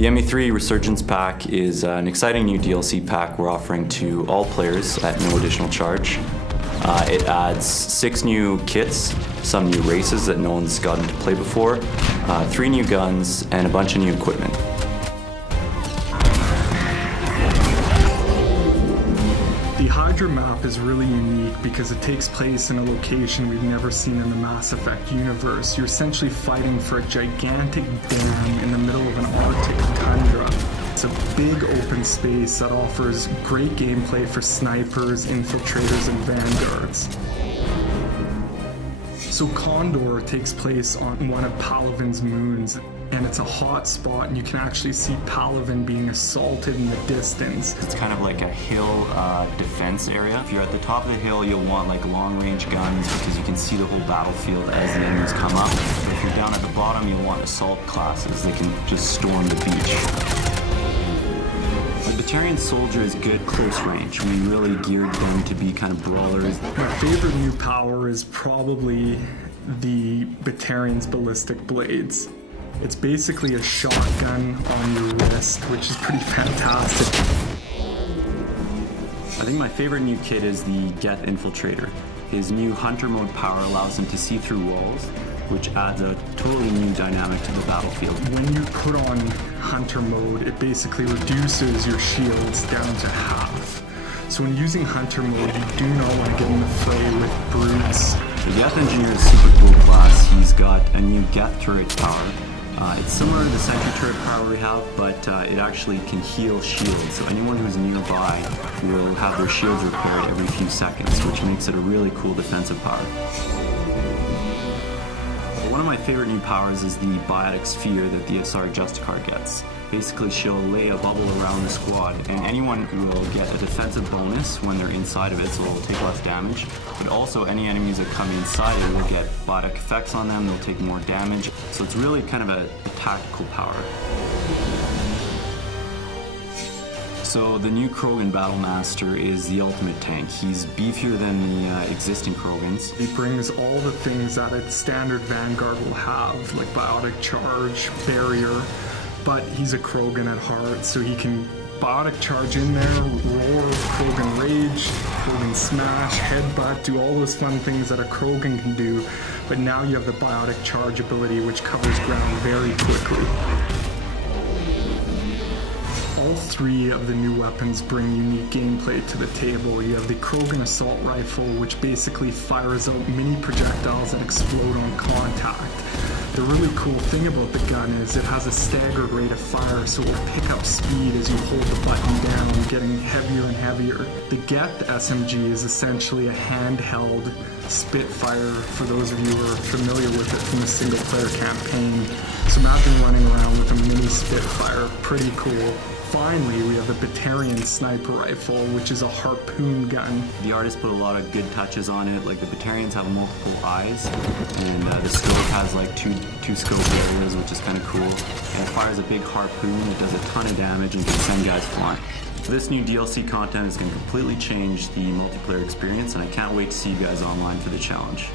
The ME3 Resurgence pack is an exciting new DLC pack we're offering to all players at no additional charge. It adds 6 new kits, some new races that no one's gotten to play before, 3 new guns, and a bunch of new equipment. The Hydra map is really unique because it takes place in a location we've never seen in the Mass Effect universe. You're essentially fighting for a gigantic dam in the middle of an Arctic tundra. It's a big open space that offers great gameplay for snipers, infiltrators, and vanguards. So Condor takes place on one of Palaven's moons, and it's a hot spot, and you can actually see Palaven being assaulted in the distance. It's kind of like a hill defense area. If you're at the top of the hill, you'll want like long-range guns because you can see the whole battlefield as the enemies come up. But if you're down at the bottom, you'll want assault classes. They can just storm the beach. The Batarian soldier is good close range. We really geared them to be kind of brawlers. My favorite new power is probably the Batarian's ballistic blades. It's basically a shotgun on your wrist, which is pretty fantastic. I think my favorite new kit is the Geth Infiltrator. His new hunter mode power allows him to see through walls, which adds a totally new dynamic to the battlefield. When you put on hunter mode, it basically reduces your shields down to half. So when using hunter mode, you do not want to get in the fray with brutes. The Geth Engineer is super cool class. He's got a new Geth turret power. It's similar to the sentry turret power we have, but it actually can heal shields. So anyone who's nearby will have their shields repaired every few seconds, which makes it a really cool defensive power. One of my favorite new powers is the Biotic Sphere that the SR Justicar gets. Basically, she'll lay a bubble around the squad, and anyone will get a defensive bonus when they're inside of it, so it'll take less damage. But also, any enemies that come inside it will get biotic effects on them, they'll take more damage. So it's really kind of a tactical power. So the new Krogan Battlemaster is the ultimate tank. He's beefier than the existing Krogans. He brings all the things that a standard Vanguard will have, like biotic charge, barrier, but he's a Krogan at heart, so he can biotic charge in there, roar, Krogan rage, Krogan smash, headbutt, do all those fun things that a Krogan can do, but now you have the biotic charge ability, which covers ground very quickly. All 3 of the new weapons bring unique gameplay to the table. You have the Krogan Assault Rifle, which basically fires out mini projectiles that explode on contact. The really cool thing about the gun is it has a staggered rate of fire, so it will pick up speed as you hold the button down, getting heavier and heavier. The Geth SMG is essentially a handheld Spitfire, for those of you who are familiar with it from the single-player campaign. So imagine running around with a mini Spitfire, pretty cool. Finally, we have the Batarian Sniper Rifle, which is a harpoon gun. The artist put a lot of good touches on it, like the Batarians have multiple eyes, and the scope has like two scope areas, which is kind of cool. And it fires a big harpoon, it does a ton of damage, and can send guys flying. This new DLC content is going to completely change the multiplayer experience, and I can't wait to see you guys online for the challenge.